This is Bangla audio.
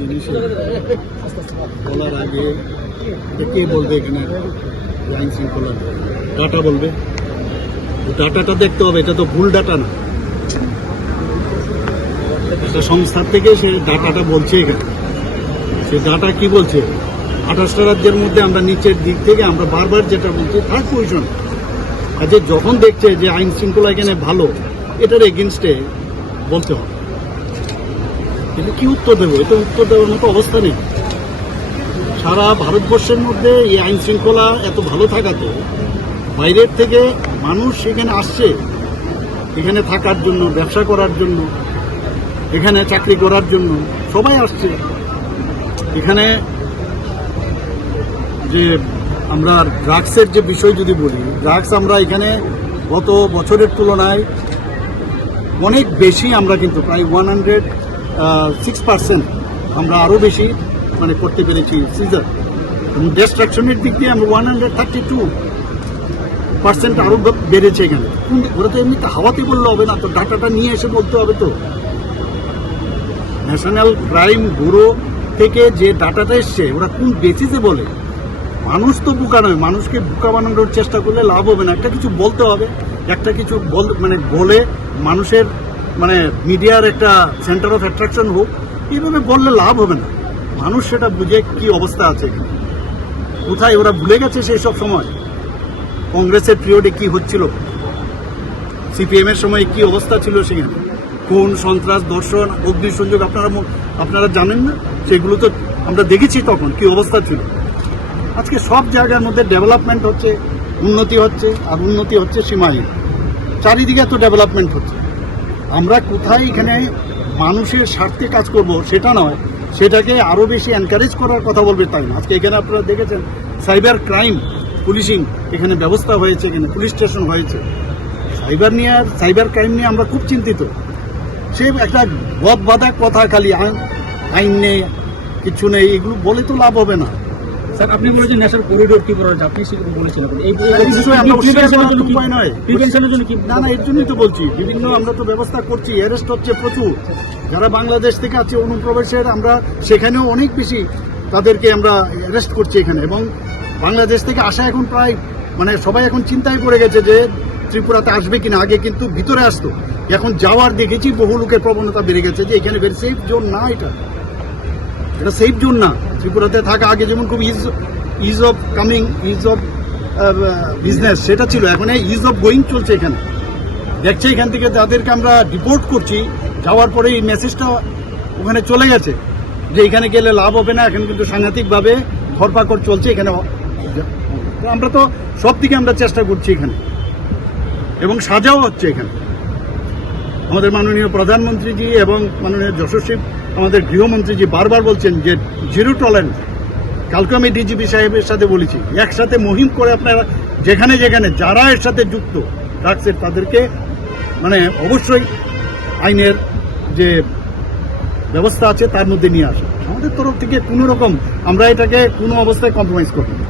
জিনিস বলার আগে কে বলবে এখানে আইন শৃঙ্খলা ডাটা বলবে, ডাটাটা দেখতে হবে। এটা তো ভুল ডাটা না, একটা সংস্থার থেকে সে ডাটাটা বলছে। এখানে সে ডাটা কি বলছে, 28টা রাজ্যের মধ্যে আমরা নিচের দিক থেকে আমরা বারবার যেটা বলছি থার্ড পজিশন। আর যে যখন দেখছে যে আইন শৃঙ্খলা এখানে ভালো, এটার এগেনস্টে বলতে হবে। কিন্তু কি উত্তর দেবো, এটা উত্তর দেওয়ার মতো অবস্থা নেই। সারা ভারতবর্ষের মধ্যে এই আইন শৃঙ্খলা এত ভালো থাকাতে বাইরের থেকে মানুষ এখানে আসছে, এখানে থাকার জন্য, ব্যবসা করার জন্য, এখানে চাকরি করার জন্য সবাই আসছে। এখানে যে আমরা ড্রাগসের যে বিষয় যদি বলি, ড্রাগস আমরা এখানে গত বছরের তুলনায় অনেক বেশি, আমরা কিন্তু প্রায় 106% আমরা আরও বেশি মানে করতে পেরেছি সিজার। ডিস্ট্রাকশনের দিক দিয়ে আমরা 132% আরও বেড়েছে এখানে। ওরা তো এমনিতে হাওয়াতে বললে হবে না, তো ডাটাটা নিয়ে এসে বলতে হবে। তো ন্যাশনাল ক্রাইম ব্যুরো থেকে যে ডাটাটা এসছে, ওরা কোন বেসিসে বলে? মানুষ তো বোকা নয়, মানুষকে বোকা বানানোর চেষ্টা করলে লাভ হবে না। একটা কিছু বলতে হবে, একটা কিছু বলে মানুষের মানে মিডিয়ার একটা সেন্টার অফ অ্যাট্রাকশন হোক। এইভাবে বললে লাভ হবে না। মানুষ সেটা বুঝে কি অবস্থা আছে এখানে, কোথায় ওরা ভুলে গেছে সেই সব সময়। কংগ্রেসের পিরিয়ডে কি হচ্ছিল, সিপিএমের সময় কি অবস্থা ছিল সেখানে, খুন, সন্ত্রাস, ধর্ষণ, অগ্নিসংযোগ আপনারা জানেন না? সেগুলো তো আমরা দেখেছি তখন কি অবস্থা ছিল। আজকে সব জায়গার মধ্যে ডেভেলপমেন্ট হচ্ছে, উন্নতি হচ্ছে, আর উন্নতি হচ্ছে সীমাহীন। চারিদিকে তো ডেভেলপমেন্ট হচ্ছে। আমরা কোথায় এখানে মানুষের স্বার্থে কাজ করব সেটা নয়, সেটাকে আরও বেশি এনকারেজ করার কথা বলবে তাই না। আজকে এখানে আপনারা দেখেছেন সাইবার ক্রাইম পুলিশিং এখানে ব্যবস্থা হয়েছে, এখানে পুলিশ স্টেশন হয়েছে। সাইবার ক্রাইম নিয়ে আমরা খুব চিন্তিত। সে একটা গদবাঁধা কথা, খালি আইন নেই, কিছু নেই, এগুলো বলে তো লাভ হবে না। স্যার, আপনি বলেছেন ন্যাশনাল করিডোর কি করা হচ্ছে, আপনি সেটা বলেছিলেন। না, এর জন্যই তো বলছি, বিভিন্ন আমরা তো ব্যবস্থা করছি। অ্যারেস্ট হচ্ছে প্রচুর, যারা বাংলাদেশ থেকে আছে অনুপ্রবেশের, আমরা সেখানেও অনেক বেশি তাদেরকে আমরা অ্যারেস্ট করছি এখানে। এবং বাংলাদেশ থেকে আসা এখন প্রায় মানে সবাই এখন চিন্তায় পড়ে গেছে যে ত্রিপুরাতে আসবে কিনা। আগে কিন্তু ভিতরে আসতো, এখন যাওয়ার দেখেছি বহু লোকের প্রবণতা বেড়ে গেছে যে এখানে বের সেফ জোন না, এটা সেফ জোন না। ত্রিপুরাতে থাকা আগে যেমন খুব is of coming, is of business সেটা ছিল, এখন ইজ অফ গোয়িং চলছে এখানে। দেখছে এখান থেকে যাদেরকে আমরা ডিপোর্ট করছি, যাওয়ার পরে এই মেসেজটা ওখানে চলে গেছে যে এখানে গেলে লাভ হবে না। এখন কিন্তু সাংঘাতিকভাবে ধরপাকড় চলছে এখানে। আমরা তো সব দিকে আমরা চেষ্টা করছি এখানে, এবং সাজাও হচ্ছে এখানে। আমাদের মাননীয় প্রধানমন্ত্রীজি এবং মাননীয় যশস্বী আমাদের গৃহমন্ত্রীজি বারবার বলছেন যে জিরো টলারেন্স। কালকে আমি ডিজিপি সাহেবের সাথে বলেছি, একসাথে মুহিম করে আপনারা যেখানে যেখানে যারা এর সাথে যুক্ত রাখছেন তাদেরকে মানে অবশ্যই আইনের যে ব্যবস্থা আছে তার মধ্যে নিয়ে আসা। আমাদের তরফ থেকে কোনো রকম আমরা এটাকে কোনো অবস্থায় কম্প্রোমাইজ করি না।